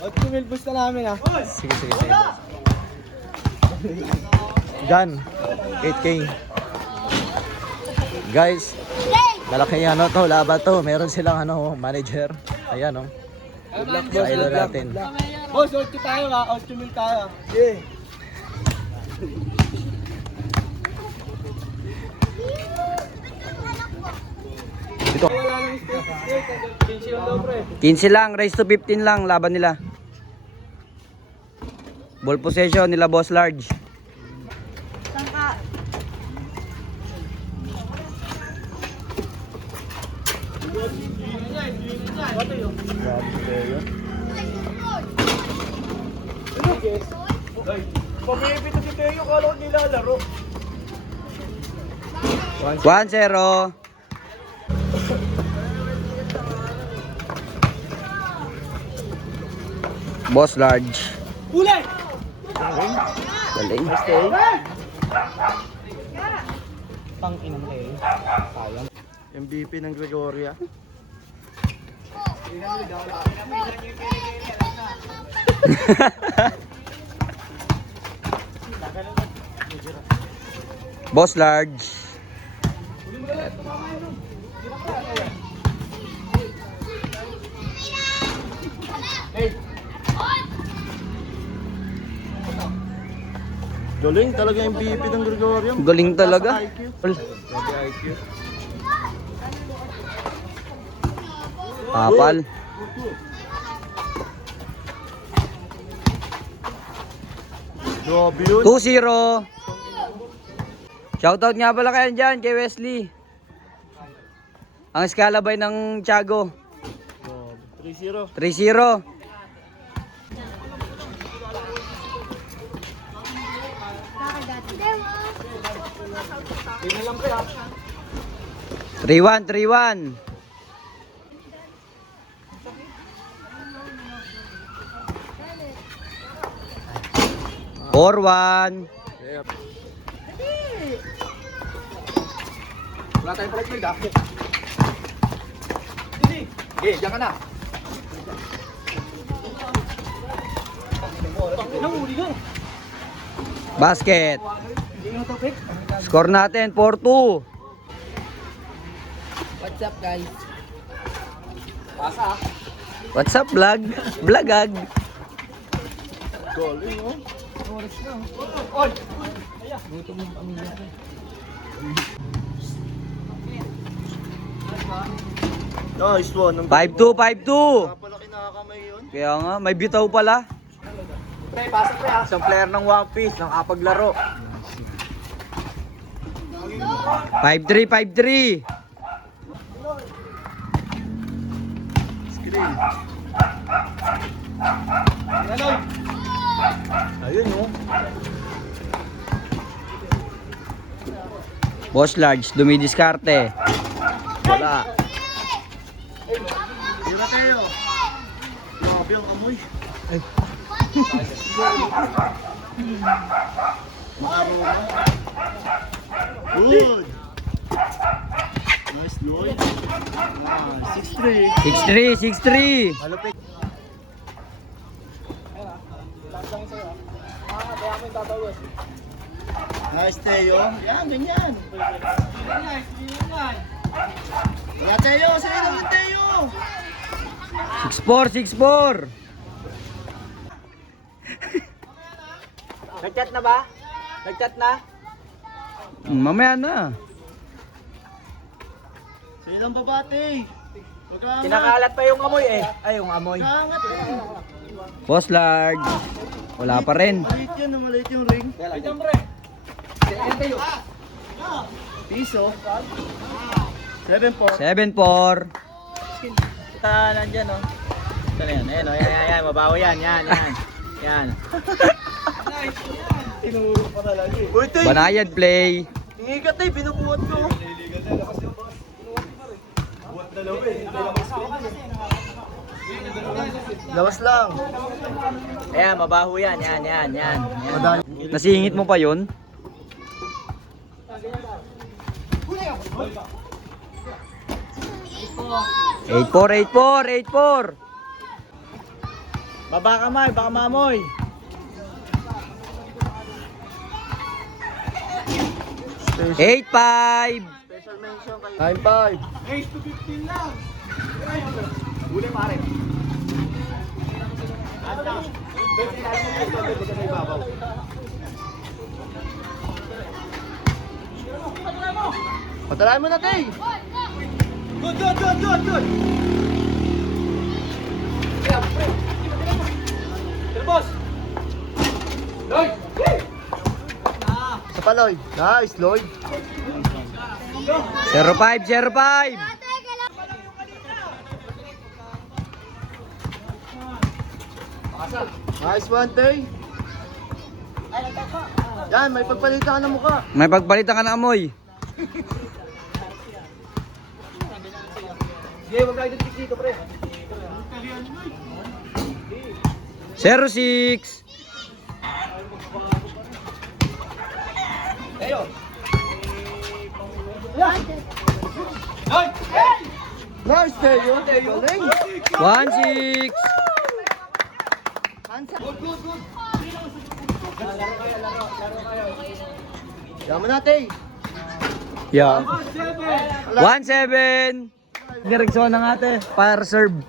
8 mil boost na namin ha. Sige, sige, sige. Gun, 8K. Guys, malaki ano to, laba to. Meron silang ano, manager. Ayan oh. Sa ilo natin. Boss, 8 tayo ha. 8 mil tayo. Yeah. Dito. 15 lang, raise to 15 lang laban nila. Ball possession nila Boss Large. Sangka. Pag-iipit na si Teo, kala ko nilalaro. 1-0. Boss Large. Ulay! Galing. Pang inang Teo. Sayang. MVP ng Gregoria. Boss Large. Galing talaga yung MVP ng Gregorio. Galing talaga. Apal. Grabe yun. 2-0. Shoutout nga pala kayo dyan kay Wesley. Ang eskalabay ng Tiago. 3-0. 3-0. Hindi lang kaya. 3-1, 3-1. Forwan. Wala tayong break lead ah. Okay, diyan ka na. Basket. Score natin 4-2. What's up, guys? Pasa ah. What's up, vlog? Vlogag. Galing oh. Oras na. Oy! Buto mo yung pamilya ko. Nice one. 5-2, 5-2. Pala kinakamay yun. Kaya nga, may bitaw pala. Pre, pasok pre ah. Isang player ng One Piece, ng apaglaro. 5-3, 5-3. Screen. Hello. Ayun oh. Boss Large, dumidiskarte. Wala. Tira kayo. Grabe ang amoy. Ay. Maaroma. Good. Nice Lloyd. 6-3. 6-3, 6-3. Malupit. Nice Teo. Yan, ganyan. Kaya Teo, sa'yo naman Teo. 6-4, 6-4. Nag-chat na ba? Nag-chat na? Mamaya na. Sa'yo lang babate. Kinakalat pa yung amoy eh. Ay, yung amoy. Kaangat eh. Boss Large. Wala pa rin. Maliit yun, maliit yung ring. Piso. 7-4. 7-4. Ito nandyan oh. Ito na yan, ayan oh, yan, mabaho yan, yan. Tinuro pa talaga eh. Uy, Tay! Banayad play. Hingi ka Tay, binubuhat ko. Buhat dalawa eh. Lawas lang. Ayan, mabaho yan. Yan. Nasingit mo pa yun? 8-4, 8-4, 8-4. Baba ka, May. Baka maamoy. Special, 8-5. special mention kay... 9-5. Race to 15 lang. Uli, pare. Patalayan mo na, Tay! Good, good, good, good, good. Boss. Lloyd. Sa paloy. Nice, Lloyd. 0-5, 0-5. Nice one, Tay. Yan, may pagpalitan ka ng mukha. May pagpalitan ka na amoy. Sige, wag kayo dito, pre. 0-6. Ayo. Lloyd. Nice, Tay. Galing. 1-6. Good, good, good. Yaman na, Tay. Yeah. 7. 1-7. Direksyon ng ate. Para serve.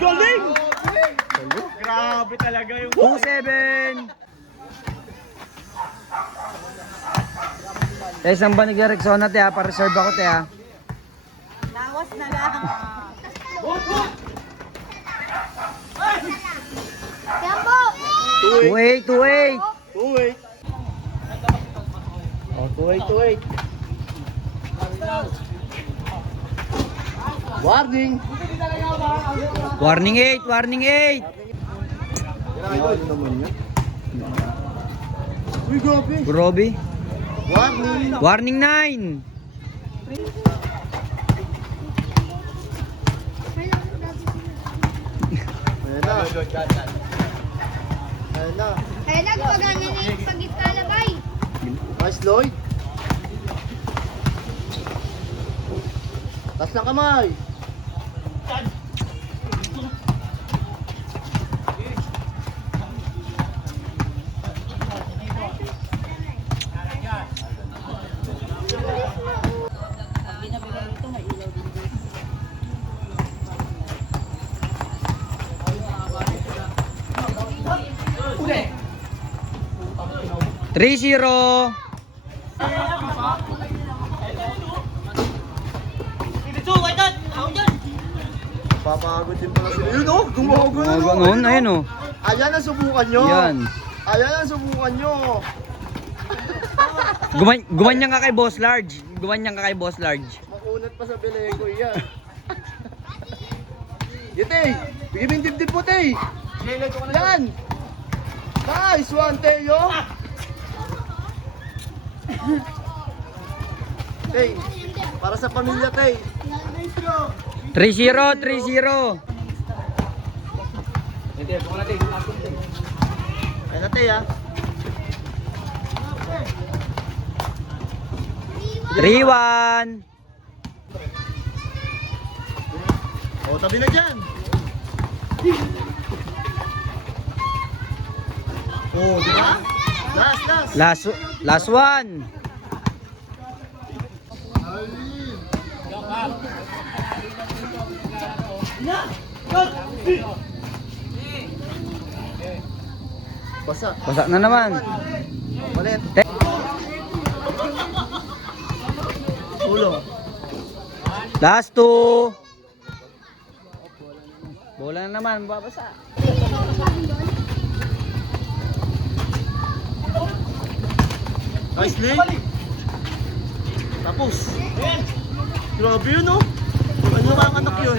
Galing! Grabe talaga yung 2-7. Isang ba ni Rexona te ha? Para serve ako te ha. Nawas na lang. good, good. 2-8, 2-8. 2-8. Oh, 2-8. Warning. Warning 8, warning 8. Ano naman yan? Uy, grabe. Grobe. Warning. Warning 9. Ayan na. Ayan na. Kaya na, gumagana na yung pagkitkalabay. Nice, Lloyd. Taas ng kamay. Three 0. Papagod din pala sila. Yun oh, gumagod. Ganun, ayun oh. Ayan ang subukan nyo. Yan. Ayan ang subukan nyo. Gumanyan ka kay Boss Large. Gumanyan ka kay Boss Large. Makunat pa sa belego yan. Yate, bigyan mo yung dibdib mo, Tay. Yan. Nice one, Teo. Tay, para sa pamilya, Tay. 3-0, 3-0. Ayan na, Tay, ha. 3-1. O, tabi na dyan. Oh, di ba? Last one. Basa. Basa na naman. Malit. Ulo. Last two. Bola na naman, babasa. Nice link. Tapos. Grabe yun, oh. Ano mga anak yun?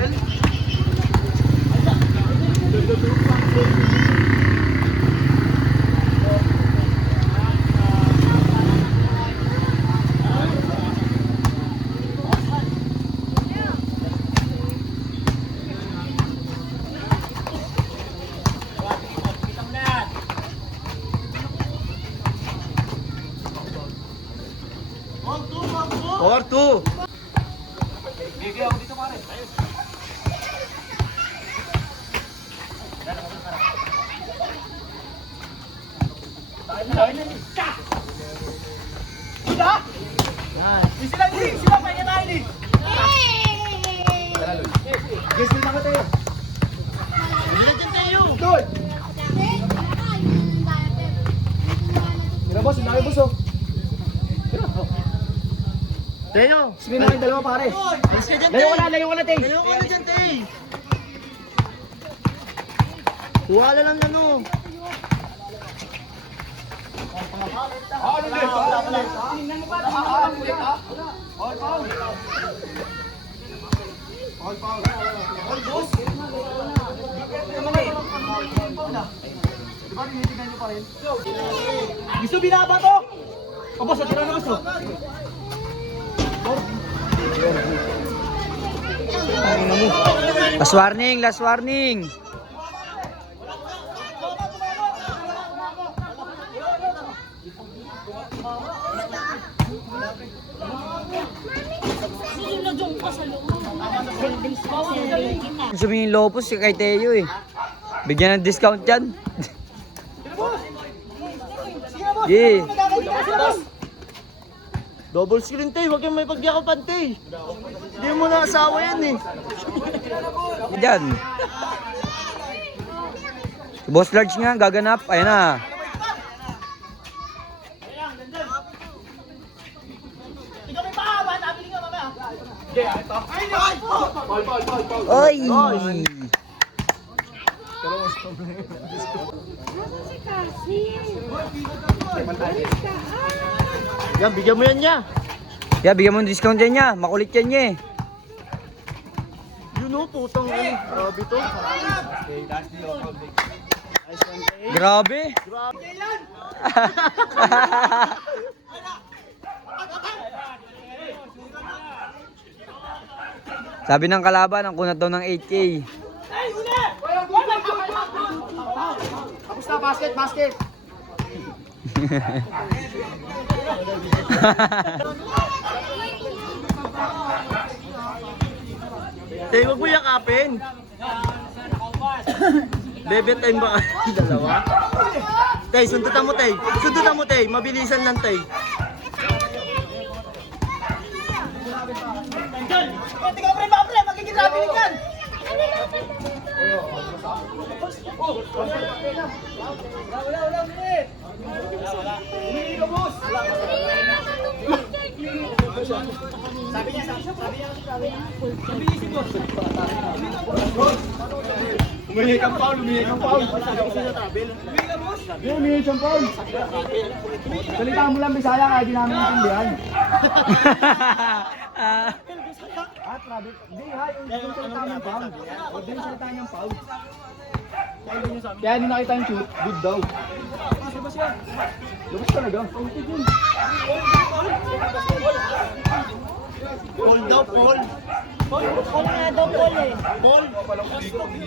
Or two. Teo, sige na kayong dalawa pare. Layo ka na, Teo. Ayaw ko na dyan, Tay. Wala lang ano. Gusto binaba to? O boss, tira na gusto. Last warning, last warning. Sumingin lopos si kay Teo eh. Bigyan ng discount yan. Yeah. Double screen, Tay. Huwag yung may pagyakapan, Tay. Hindi mo na asawa yan eh. Diyan. Si Boss Large nga, gaganap. Ayan na. Oy! Yan, bigyan mo yan niya. Yeah, bigyan mo ng discount yan niya. Makulit yan niya eh. Yun o, putang ano. Grabe to. Grabe. Sabi ng kalaban, ang kunat daw ng 8K. Tapos na, basket, basket. Tay, huwag mo yakapin. Bebe time ba kayo dalawa? Tay, sundutan mo, Tay. Sundutan mo, Tay. Mabilisan lang, Tay. Tingnan mo rin ba, pre? Magiging sabi ni Jan. Wala, minit. Umihi kang foul, umihi kang foul. Umihi kang foul. Salita mo lang Bisaya kaya di namin naintindihan. Grabe. Hindi ha, yung salita niyang foul. Huwag din yung salita niyang foul. Kaya hindi nakita yung shoot, good daw. Lubos talaga. Paul daw, Paul. Paul nga daw, Paul eh. Paul.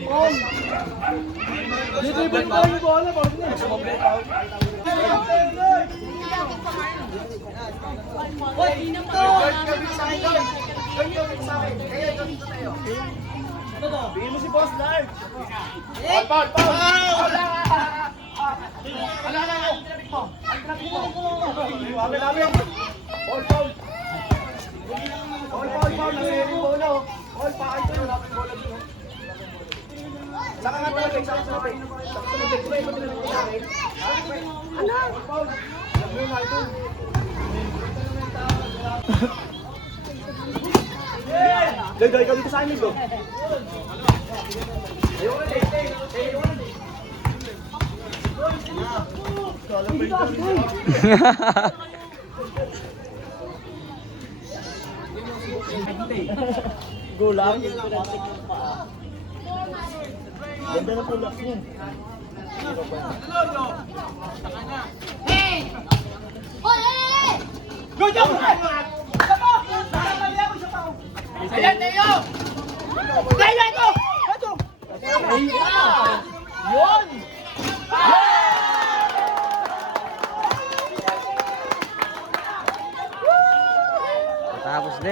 Paul. Dito yung Paul yung bola, Paul niya. Bigyan mo si Boss Large. Paul, Paul, Paul! Ala, traffic mo. Paul, Paul. Paul, nasa yung bola. Paul, pakay ko yun. Saka nga tayo, saka sa akin. Saka sa mag-explain mo din sa akin. Ano? Paul, alam mo yung idol. Gagay ka dito sa amin, bro. Gulang. Ganda na po lakas niyan. Hey! Paul, hey! Go, jump! Ayan, Teo! Teo, ito! Ito! Yun! Tapos din.